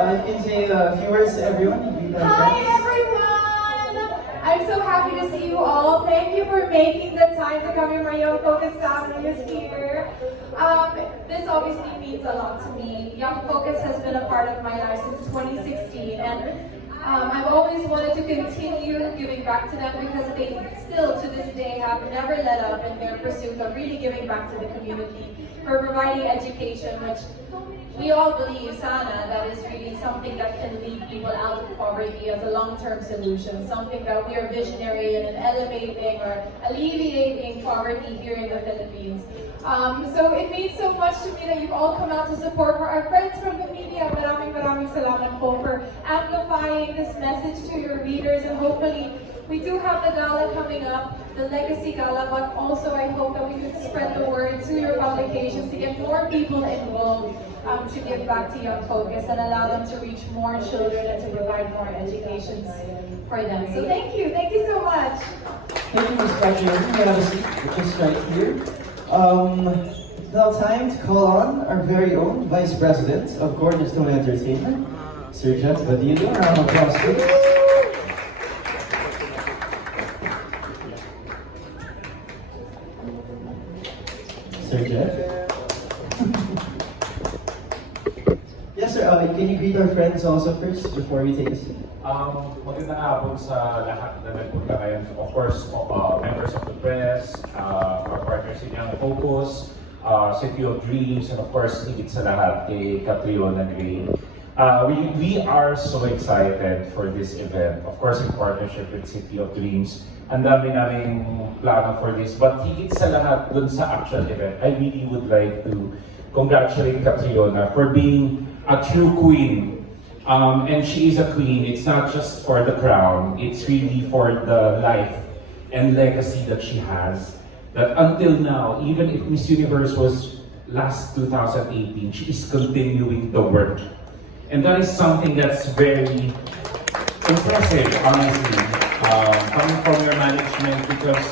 You can say a few words to everyone. Hi everyone! I'm so happy to see you all. Thank you for making the time to come here. My Young Focus family is here. This obviously means a lot to me. Young Focus has been a part of my life since 2016, and I've always wanted to continue giving back to them because they still to this day have never let up in their pursuit of really giving back to the community for providing education, which we all believe, Sana, that is really something that can lead people out of poverty as a long-term solution, something that we are visionary in elevating or alleviating poverty here in the Philippines. So it means so much to me that you've all come out to support. For our friends from the media, maraming salamat po for amplifying this message to your readers, and hopefully we do have the gala coming up, the Legacy Gala, but also I hope that we can spread the word to your publications to get more people involved to give back to Young Focus and allow them to reach more children and to provide more educations for them. So thank you so much. Thank you, Ms. Catriona. You have a seat, which is right here. It's now time to call on our very own Vice President of Cornerstone Entertainment, Sir Jeff Badillo. Round of applause, please. Sir Jeff. Yes, sir. Can you greet our friends also first before we take a seat? Magandang hapon sa lahat na nagpunta ngayon. Of course, members of the press, our partners in Young Focus, City of Dreams, and of course, higit sa lahat kay Catriona Gray. We are so excited for this event. Of course, in partnership with City of Dreams. Ang dami naming plano for this. But higit sa lahat dun sa actual event, I really would like to congratulate Catriona for being a true queen. And she is a queen. It's not just for the crown. It's really for the life and legacy that she has. That until now, even if Miss Universe was last 2018, she is continuing the work. And that is something that's very impressive, honestly, coming from your management, because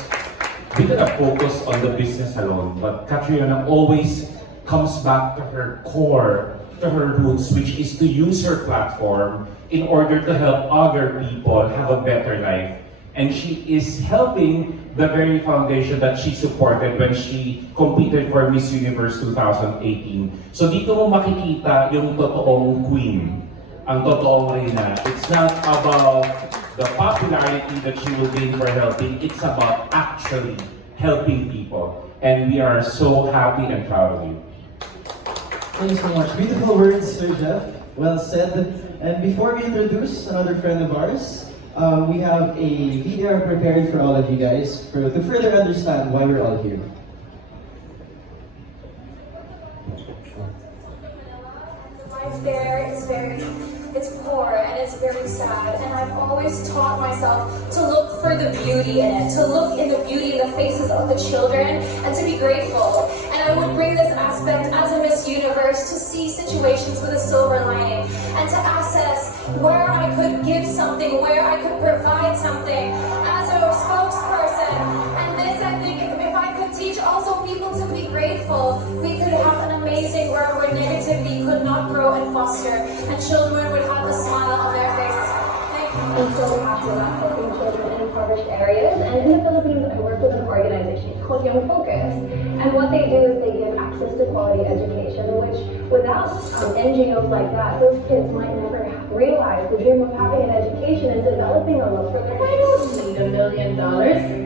we could have focused on the business alone. But Catriona always comes back to her core, to her roots, which is to use her platform in order to help other people have a better life. And she is helping the very foundation that she supported when she competed for Miss Universe 2018. So dito mo makikita yung totoong queen, ang totoong reyna. It's not about the popularity that she will gain for helping, it's about actually helping people. And we are so happy and proud of you. Thank you so much. Beautiful words, Sir Jeff. Well said. And before we introduce another friend of ours, we have a video prepared for all of you guys to further understand why we're all here. Life there is it's poor and it's very sad, and I've always taught myself to look for the beauty in it, to look in the beauty in the faces of the children, and to be grateful. And I would bring this aspect as a Miss Universe to see situations with a silver lining, and to assess where I could give something, where I could provide something as a spokesperson. And this, I think, if I could teach also people to be grateful, we could have an amazing world where negativity could not grow and foster, and children would have a smile on their faces. I'm so happy about helping children in impoverished areas, and in the Philippines I work with an organization called Young Focus, and what they do is they give access to quality education, which without NGOs like that, those kids might never realize the dream of having an education and developing a love for their I don't need $1 million.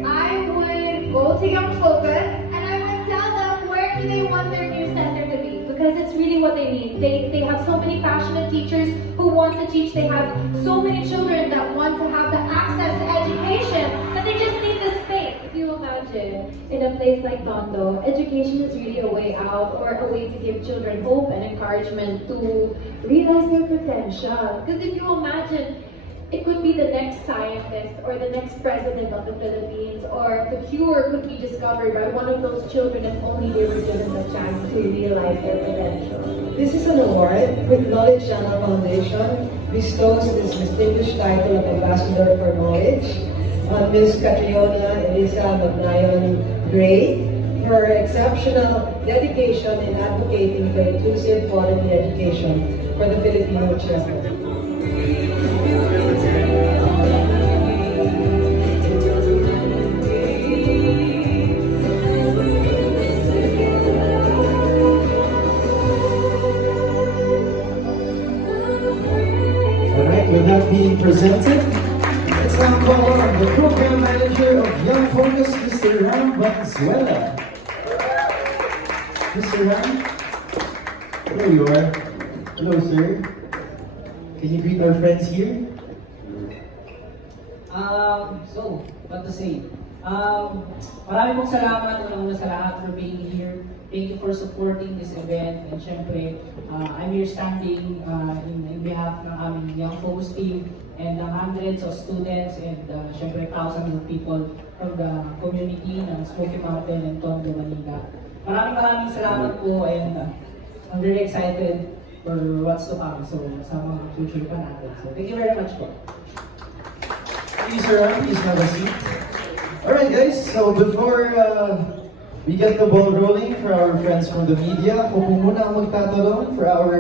I would go to Young Focus and I would tell them where do they want their new center to be, because it's really what they need. They have so many passionate teachers who want to teach. They have so many children that want to have the access to education, but they just need the space. If you imagine, in a place like Tondo, education is really a way out, or a way to give children hope and encouragement to realize their potential. Because if you imagine, it could be the next scientist or the next president of the Philippines, or the cure could be discovered by one of those children if only they were given the chance to realize their potential. This is an award which Knowledge Channel Foundation bestows this distinguished title of Ambassador for Knowledge on Ms. Catriona Gray for her exceptional dedication in advocating for inclusive quality education. for the Filipino children. Alright, with that being presented, let's now call on the Program Manager of Young Focus, Mr. Ram Valenzuela. Mr. Ram, there you are. Hello, sir. Can you greet our friends here? So, what to say? Maraming pong salamat una sa lahat for being here. Thank you for supporting this event. And syempre, I'm here standing in behalf ng aming Young Focus team and the hundreds of students and syempre thousands of people from the community ng Smoky Mountain and Tondo, Manila. Maraming salamat po and I'm very excited for what's to come. So, sa mga future pa natin. So, thank you very much po. Thank you, sir Ram. Please have a seat. Alright, guys. So before we get the ball rolling for our friends from the media, ako po muna ang magtatanong for our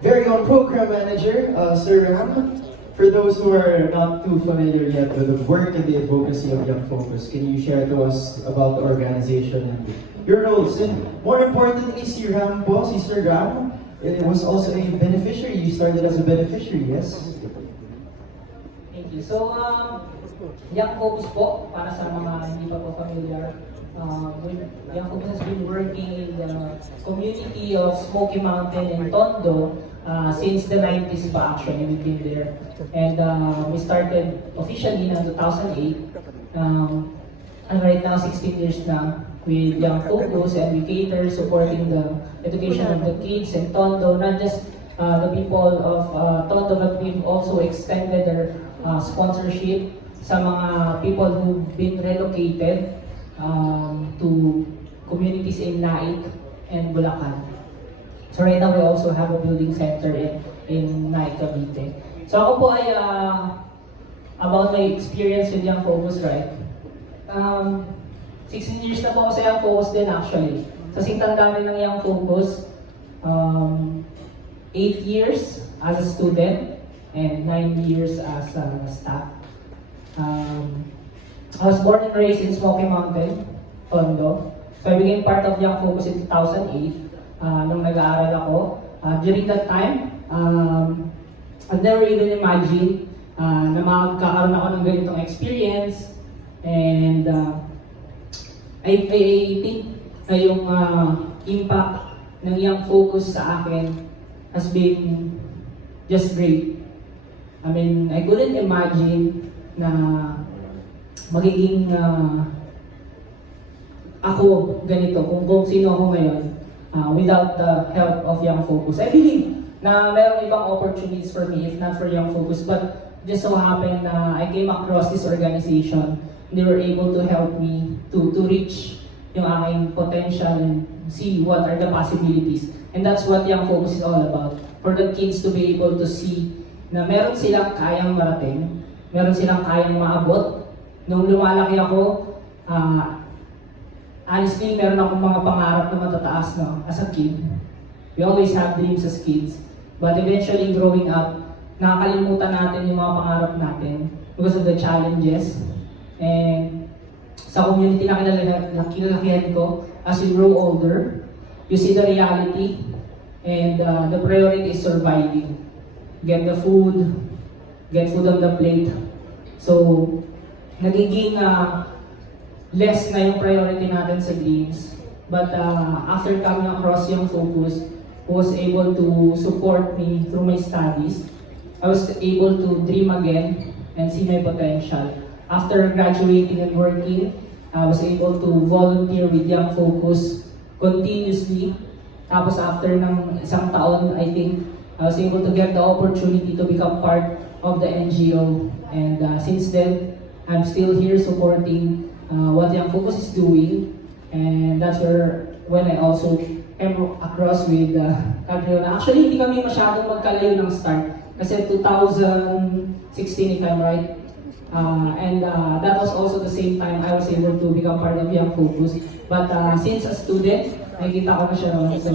very own program manager, Sir Ram. For those who are not too familiar yet with the work and the advocacy of Young Focus, can you share to us about the organization and your roles? And more importantly, si Ram po, si Sir Ram, it was also a beneficiary. You started as a beneficiary, yes? Thank you. So, Young Focus po, para sa mga hindi pa po familiar, Young Focus has been working in the community of Smoky Mountain and Tondo since the 90s pa actually, we've been there. And we started officially in 2008. And right now, 16 years na with Young Focus, and we cater supporting the education of the kids in Tondo, not just the people of Tondo, but we've also extended their sponsorship sa mga people who've been relocated to communities in Naik and Bulacan. So right now we also have a building center in Naik, Cavite. So ako po ay about my experience with Young Focus, right? 16 years na po ako sa Young Focus din actually. Sa sintanda rin ng Young Focus, 8 years as a student and 9 years as a staff. I was born and raised in Smoky Mountain, Tondo. So I became part of Young Focus in 2008 nung nag-aaral ako. During that time, I've never even imagined na magkakaroon ako ng ganitong experience. And I think na yung impact ng Young Focus sa akin has been just great. I mean, I couldn't imagine na magiging ako ganito, kung sino ako ngayon without the help of Young Focus. I believe na mayroong ibang opportunities for me if not for Young Focus, but just so happened na I came across this organization. They were able to help me to reach yung aking potential and see what are the possibilities. And that's what Young Focus is all about. For the kids to be able to see na meron silang kayang marating, meron silang kayang maabot. Nung lumalaki ako, honestly, meron akong mga pangarap na matataas no, as a kid. We always have dreams as kids. But eventually, growing up, nakakalimutan natin yung mga pangarap natin because of the challenges. And sa community na kinalakihan ko, as you grow older, you see the reality and the priority is surviving. Get the food, get food on the plate. So, nagiging less na yung priority natin sa dreams. But after coming across Young Focus, who was able to support me through my studies, I was able to dream again and see my potential. After graduating and working, I was able to volunteer with Young Focus continuously. Tapos after ng isang taon, I think, I was able to get the opportunity to become part of the NGO. And since then, I'm still here supporting what Young Focus is doing. And that's where, when I also came across with Catriona. Actually, hindi kami masyadong magkalayo ng start. Kasi 2016, if I'm right. And that was also the same time I was able to become part of Young Focus. But since a student, nakikita ko na siya noon. So,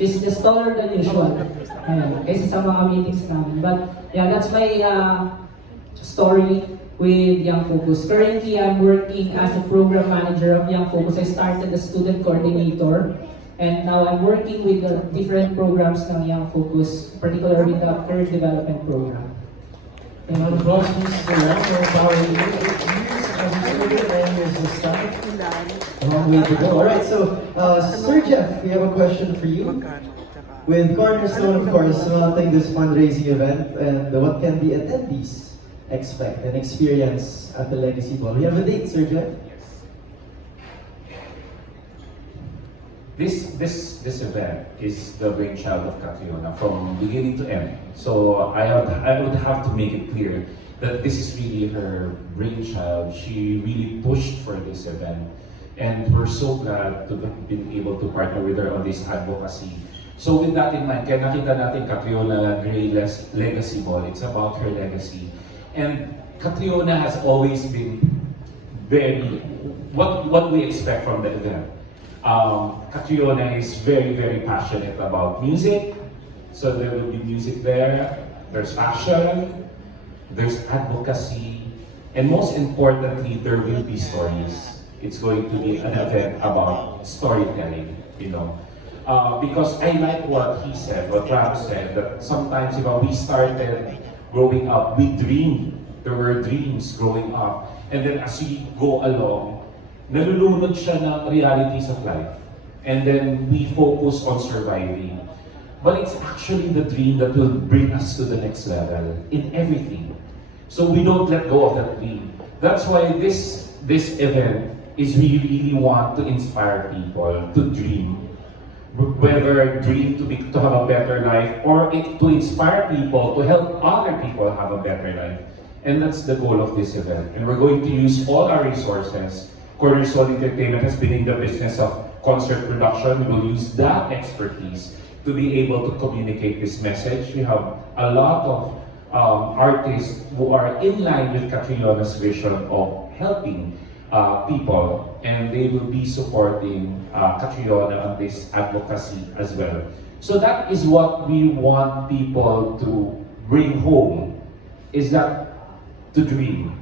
She's just taller than usual. Ayan, kaysa sa mga meetings namin. But yeah, that's my story with Young Focus. Currently, I'm working as a program manager of Young Focus. I started as student coordinator, and now I'm working with the different programs ng Young Focus, particularly the career development program. Round of applause, please, for our years as a student and as a staff. A long way to go. Alright, so Sir Jeff, we have a question for you. With Cornerstone, of course, mounting this fundraising event, and what can the attendees expect and experience at the Legacy Ball? We have a date, Sir Jeff? This event is the brainchild of Catriona from beginning to end. So I would have to make it clear that this is really her brainchild. She really pushed for this event, and we're so glad to have been able to partner with her on this advocacy. So with that in mind, kaya nakita natin Catriona Gray Legacy Ball. It's about her legacy. And Catriona has always been very what we expect from the event. Catriona is very, very passionate about music, so there will be music there, there's fashion, there's advocacy, and most importantly, there will be stories. It's going to be an event about storytelling, you know. Because I like what he said, what Ram said, that sometimes we started growing up, we dreamed, there were dreams growing up, and then as we go along, nalulunod siya ng realities of life. And then we focus on surviving. But it's actually the dream that will bring us to the next level in everything. So we don't let go of that dream. That's why this event is we really want to inspire people to dream. Whether dream to have a better life or to inspire people to help other people have a better life. And that's the goal of this event. And we're going to use all our resources. Cornerstone Entertainment has been in the business of concert production. We will use that expertise to be able to communicate this message. We have a lot of artists who are in line with Catriona's vision of helping people, and they will be supporting Catriona on this advocacy as well. So that is what we want people to bring home, is that to dream.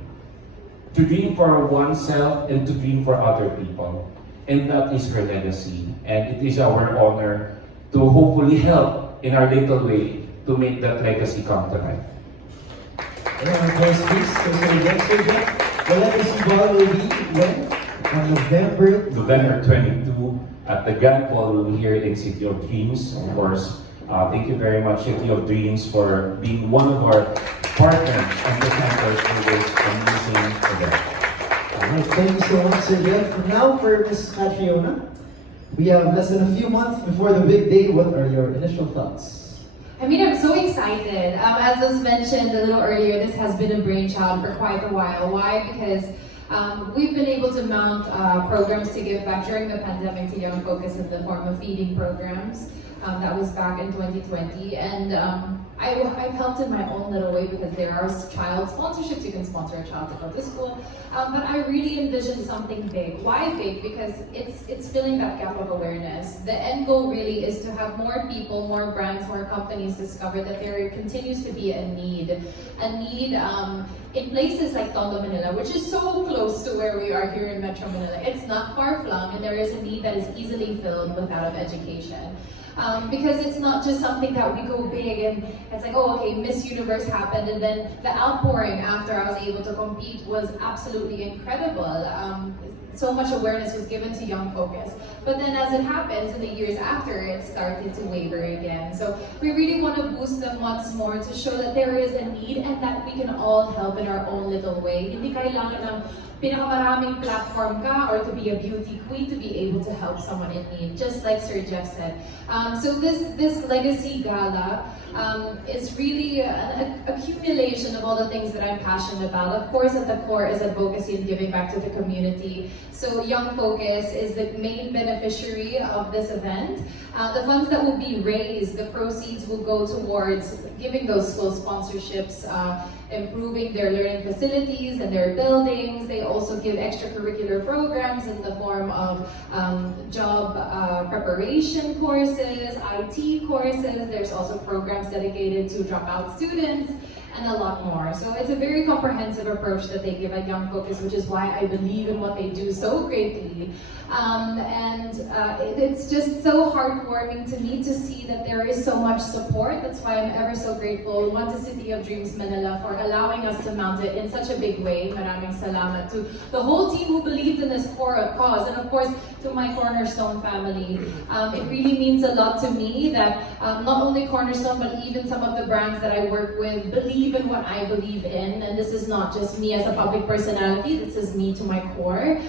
To dream for oneself and to dream for other people. And that is her legacy. And it is our honor to hopefully help in our little way to make that legacy come to life. Round of applause, please, to Sir Jeff. Sir Jeff, the Legacy Ball will be when? On November 22 at the Grand Ballroom here in City of Dreams, of course. Thank you very much, City of Dreams, for being one of our partners and presenters for this amazing event. Alright, thank you so much, Sir Jeff. Now for Ms. Catriona, we have less than a few months before the big day. What are your initial thoughts? I mean, I'm so excited. As was mentioned a little earlier, this has been a brainchild for quite a while. Why? Because we've been able to mount programs to give back during the pandemic to Young Focus in the form of feeding programs. That was back in 2020, and I've helped in my own little way because there are child sponsorships. You can sponsor a child to go to school, but I really envision something big. Why big? Because it's filling that gap of awareness. The end goal really is to have more people, more brands, more companies discover that there continues to be a need in places like Tondo, Manila, which is so close to where we are here in Metro Manila. It's not far-flung, and there is a need that is easily filled with that of education. Because it's not just something that we go big and it's like, oh, okay, Miss Universe happened, and then the outpouring after I was able to compete was absolutely incredible. So much awareness was given to Young Focus. But then as it happens in the years after, it started to waver again. So we really want to boost them once more to show that there is a need and that we can all help in our own little way. Hindi kailangan ng pinakamaraming platform ka or to be a beauty queen to be able to help someone in need, just like Sir Jeff said. So this Legacy Gala is really an accumulation of all the things that I'm passionate about. Of course, at the core is advocacy and giving back to the community. So Young Focus is the main beneficiary of this event. The funds that will be raised, the proceeds will go towards giving those school sponsorships, improving their learning facilities and their buildings. They also give extracurricular programs in the form of job preparation courses, courses, IT courses, there's also programs dedicated to dropout students, and a lot more. So it's a very comprehensive approach that they give at Young Focus, which is why I believe in what they do so greatly. It's just so heartwarming to me to see that there is so much support. That's why I'm ever so grateful to City of Dreams Manila for allowing us to mount it in such a big way. Maraming salamat to the whole team who believed in this cause, and of course to my Cornerstone family. It really means a lot to me that not only Cornerstone but even some of the brands that I work with believe in what I believe in, and this is not just me as a public personality, this is me to my core.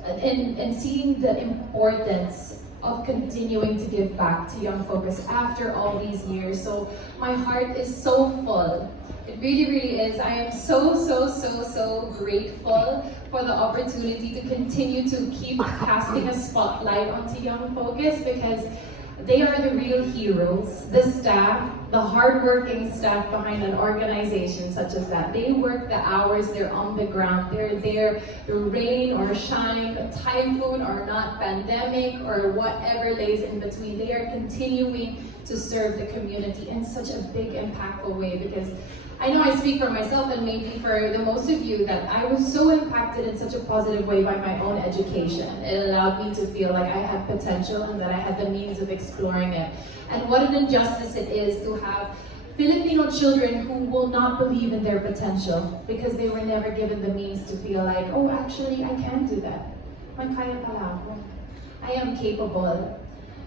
And seeing the importance of continuing to give back to Young Focus after all these years. So my heart is so full. It really, really is. I am so grateful for the opportunity to continue to keep casting a spotlight onto Young Focus, because they are the real heroes. The staff, the hardworking staff behind an organization such as that. They work the hours, they're on the ground, they're there through rain or shine, typhoon or not, pandemic or whatever lays in between. They are continuing to serve the community in such a big, impactful way, because I know I speak for myself and maybe for the most of you that I was so impacted in such a positive way by my own education. It allowed me to feel like I had potential and that I had the means of exploring it. And what an injustice it is to have Filipino children who will not believe in their potential because they were never given the means to feel like, oh, actually, I can do that. May kaya pala ako. I am capable.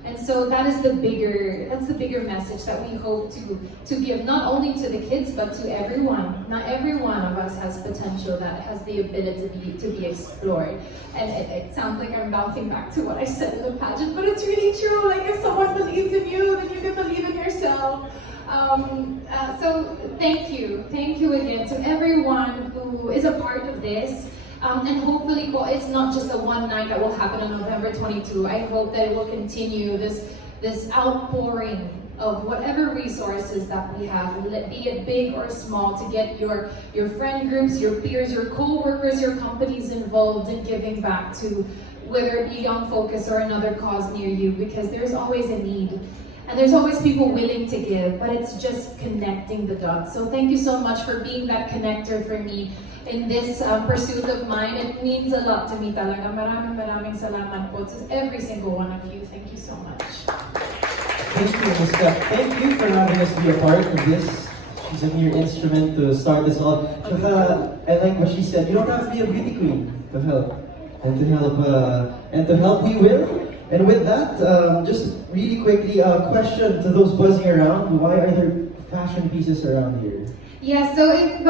And so that's the bigger message that we hope to give not only to the kids but to everyone. Not every one of us has potential that has the ability to be explored. And it sounds like I'm bouncing back to what I said in the pageant, but it's really true. Like if someone believes in you, then you can believe in yourself. So thank you again to everyone who is a part of this. And hopefully it's not just a one night that will happen on November 22. I hope that it will continue this outpouring of whatever resources that we have, be it big or small, to get your friend groups, your peers, your co-workers, your companies involved in giving back to whether it be Young Focus or another cause near you, because there's always a need. And there's always people willing to give, but it's just connecting the dots. So thank you so much for being that connector for me in this pursuit of mine. It means a lot to me talaga. Maraming salamat po to every single one of you. Thank you so much. Thank you, Ms. Kat. Thank you for having us be a part of this. She's a mere instrument to start this all. I like what she said. You don't have to be a beauty queen to help. And to help we will. And with that, just really quickly, a question to those buzzing around. Why are there fashion pieces around here? Yeah, so if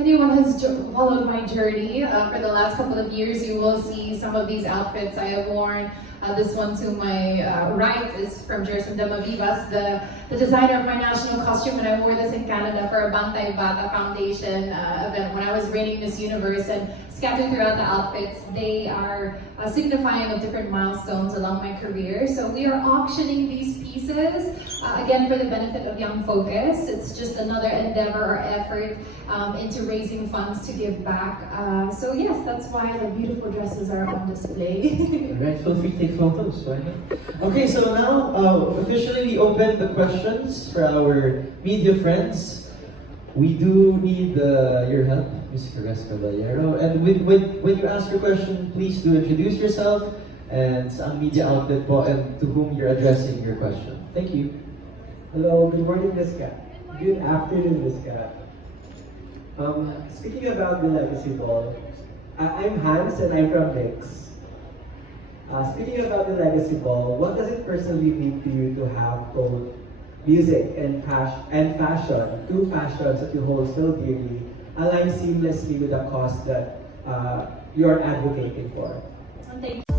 anyone has followed my journey for the last couple of years, you will see some of these outfits I have worn. This one to my right is from Jerson Damavivas, the designer of my national costume, and I wore this in Canada for a Bantay Bata Foundation event when I was reigning Miss Universe. And scattered throughout the outfits, they are signifying of different milestones along my career. So we are auctioning these pieces, again for the benefit of Young Focus. It's just another endeavor or effort into raising funds to give back. So yes, that's why the beautiful dresses are on display. Alright, feel free to take photos. Why not? Okay, so now officially we open the questions for our media friends. We do need your help, Ms. Caress Caballero. And when you ask your question, please do introduce yourself and sa media outlet po and to whom you're addressing your question. Thank you. Hello, good morning, Ms. Kat. Good afternoon, Ms. Kat. Speaking about the Legacy Ball, I'm Hans and I'm from Mix. Speaking about the Legacy Ball, what does it personally mean to you to have both music and fashion, two passions that you hold so dearly, align seamlessly with the cause that you're advocating for? Thank you.